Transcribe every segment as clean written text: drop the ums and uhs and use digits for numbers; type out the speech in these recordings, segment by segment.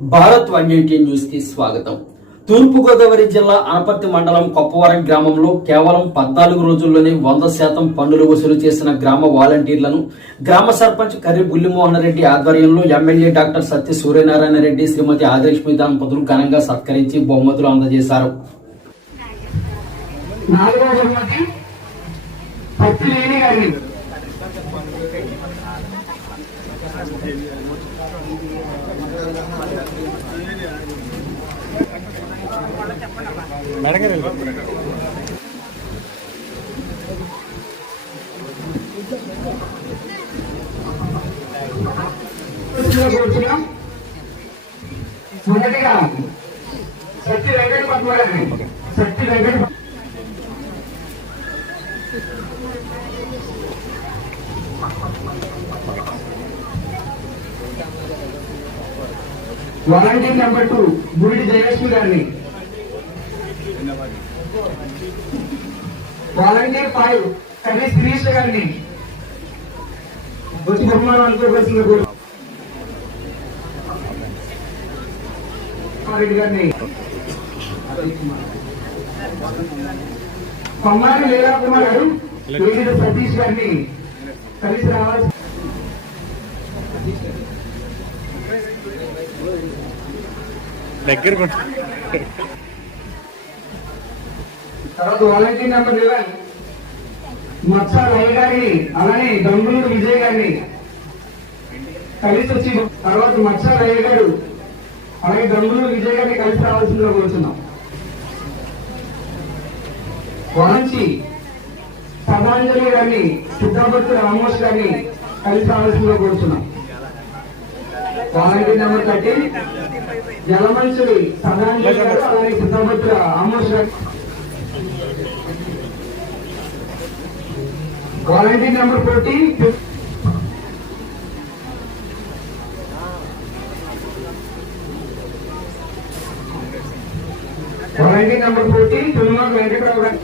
Bharat 180 news కి స్వాగతం. తూర్పుగోదావరి జిల్లా అనపర్తి మండలం కొప్పవరం గ్రామంలో కేవలం 14 రోజుల్లోనే 100% పన్నులు వసూలు చేసిన గ్రామ వాలంటీర్లను గ్రామ సర్పంచ్ కర్రి బుల్లిమోహన్ రెడ్డి ఆధ్వర్యంలో ఎమ్మెల్యే డాక్టర్ సత్య సూర్యనారాయణ రెడ్డి శ్రీమతి ఆదిలక్ష్మి దంపతులు ఘనంగా సత్కరించి బహుమతులు అందజేశారు. మొదటిగా సత్య వెంకట పద్మగారిని వాలంటీర్ నెంబర్ 2 బురిడి జయలక్ష్మి గారిని, వాలంటీర్ 5 కవి శిరీష్ గారిని వచ్చి బహుమానం అనుకోవలసింది రెడ్డి గారిని, కొమ్మారి లీలా కుమార్ గారు సతీష్ గారిని కలిసి రావాలి. తర్వాత వాలంటీర్ నెంబర్ 11 మత్సా రయ్య గారిని, అలానే దొంగలూరు విజయ్ గారిని కలిసి వచ్చి, తర్వాత మత్సా రయ్య గారు అలాగే దొంగలూరు విజయ్ గారిని కలిసి రావాల్సిందిగా కోరుతున్నాం. వరంచి పదాంజలి గారిని, సిద్ధాపత్రి రామోష్ గారిని కలిసి రావాల్సిందిగా కోరుతున్నాం. వాలంటీర్ నెంబర్ 13 జలమంచుడి పదాంజలి గారు, అలాగే Siddhapatri Ramosh garu. Volunteer number 14 volunteer number 14 Tulamaku Venkata Rao garu.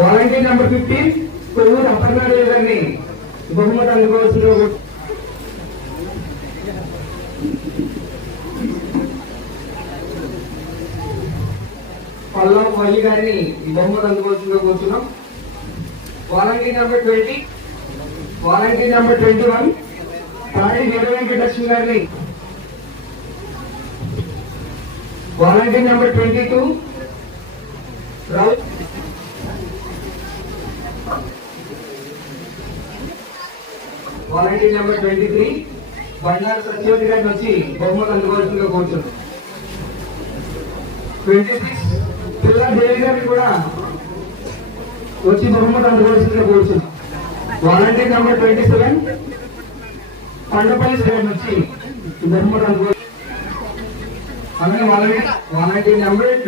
Volunteer number 15 Kolluru Aparna Devi గారిని బహుమతి అందుకోవాల్సిందిగా. పల్లవ వల్లి గారిని బహుమతి అందుకోవాల్సిందిగా కూర్చున్నాం. వాలంటీర్ నెంబర్ 20 వాలంటీర్ నెంబర్ 21 పాడి వీర వెంకటలక్ష్మి గారిని, volunteer number 22 volunteer number 23 Bandaru Satyavathi గారిని వచ్చి బహుమతి అందుకోవాల్సిందిగా కోరుతున్నాం. 26 పిల్ల దేవి గారిని కూడా వచ్చి బహుమతి అందుకోవాల్సిందిగా కోరుతున్నాం. వాలంటీర్ నెంబర్ 27 పండపల్లి గారిని వచ్చి బహుమతి అందుకోవాలి. అలాగే వాలంటీర్ నెంబర్